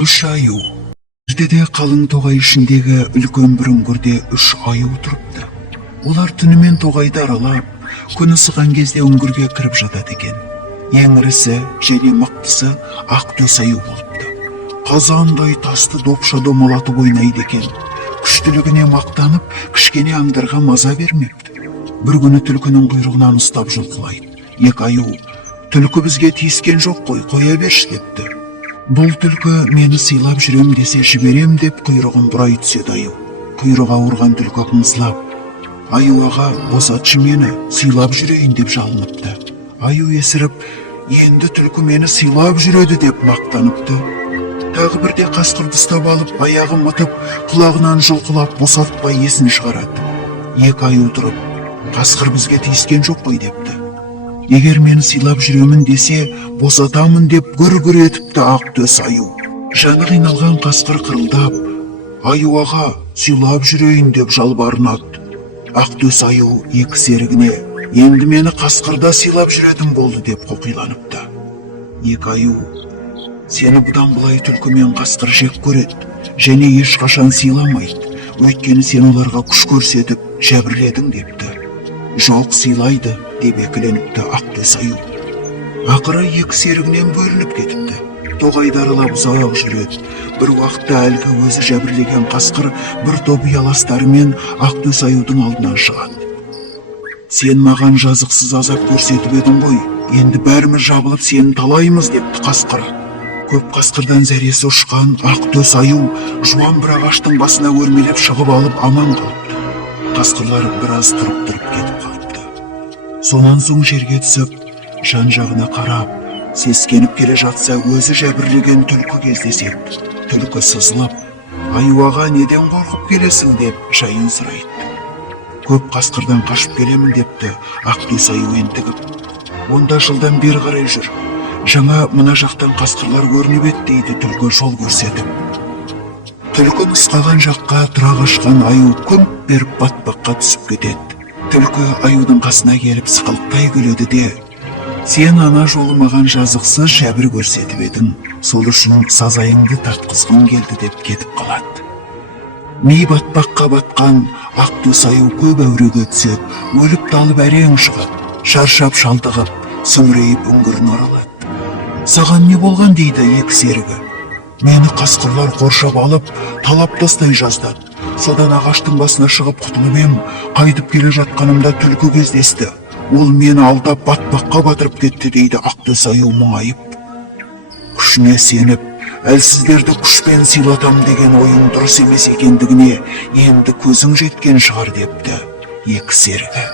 Үш аю. Ертеде қалың тоғай ішіндегі үлкен бір үңгірде үш аю тұрыпты. Олар түнімен тоғайды аралап, күн ысыған кезде үңгірге кіріп жатады екен. Ең ірісі және мықтысы Ақтөс аю болыпты. Қазандай тасты допша домалатып ойнайды екен. Күштілігіне мақтанып, кішкене аңдарға маза бермепті. Бір күні түлкінің құйрығынан ұстап жұлқылайды. Екі аю: түлкі бізге тиіскен жоқ қой, қоя берші депті. Бұл түлкі мені сыйлап жүрем десе жіберем деп құйрығын бұрай түседі аю. Құйрығы ауырған түлкі қыңсылап: аю аға, босатшы мені, сыйлап жүрейін деп жалыныпты. Аю есіріп: енді түлкі мені сыйлап жүреді деп мақтаныпты. Тағы бірде қасқырды ұстап алып, аяғын мытып, құлағынан жұлқылап босатпай есін шығарады. Екі аю тұрып: қасқыр бізге тиіскен жоқ қой депті. Егер мені сыйлап жүремін десе, босатамын деп гүр-гүр етіпті Ақтөс аю. Жаны қиналған қасқыр қырылдап: аю аға, сыйлап жүрейін деп жалбарынады. Ақтөс аю екі серігіне: енді мені қасқырда сыйлап жүретін болды деп қоқиланыпты. Екі аю: сені бұдан былай түлкі мен қасқыр жек көреді және ешқашан сыйламайды, өйткені сен оларға күш көрсетіп жәбірледің депті. Жоқ, сыйлайды деп екіленіпті Ақтөс аю. Ақыры екі серігінен бөлініп кетіпті. Тоғайды аралап ұзақ жүреді. Бір уақытта әлгі өзі жәбірлеген қасқыр бір топ ұяластарымен Ақтөс аюдың алдынан шығады. Сен маған жазықсыз азап көрсетіп едің ғой, енді бәріміз жабылып сені талаймыз депті қасқыр. Көп қасқырдан зәресі ұшқан Ақтөс аю жуан бір ағаштың басына өрмелеп шығып алып аман қалыпты. Қасқырлар біраз тұрып кетіп қалыпты. Сонан соң жерге түсіп, жан-жағына қарап, сескеніп келе жатса өзі жәбірлеген түлкі кездеседі. Түлкі сызылып: аю аға, неден қорқып келесің деп жайын сұрайды. Көп қасқырдан қашып келемін депті Ақтөс аю ентігіп. Онда жылдан бері қарай жүр. Жаңа мына жақтан қасқырлар көрініп еді дейді түлкі жол көрсетіп. Түлкі нұсқаған жаққа тұра қашқан аю күмп беріп батпаққа түсіп кетеді. Түлкі аюдың қасына келіп сықылықтай күледі де: сен ана жолы маған жазықсыз жәбір көрсетіп едің, сол үшін сазайыңды тартқызғым келді деп кетіп қалады. Ми батпаққа батқан Ақтөс аю көп әуреге түседі, өліп талып әрең шығады, шаршап шалдығып, сүмірейіп үңгірін оралады. Саған не болған дейді екі серігі. Мені қасқырлар қоршап алып, талап тастай жаздады. Содан ағаштың басына шығып құтылып ем, қайтып келе жатқанымда түлкі кездесті. Ол мені алдап батпаққа батырып кетті дейді Ақтөс аю мұңайып. Күшіне сеніп, әлсіздерді күшпен сыйлатам деген ойың дұрыс емес екендігіне енді көзің жеткен шығар депті екі серігі.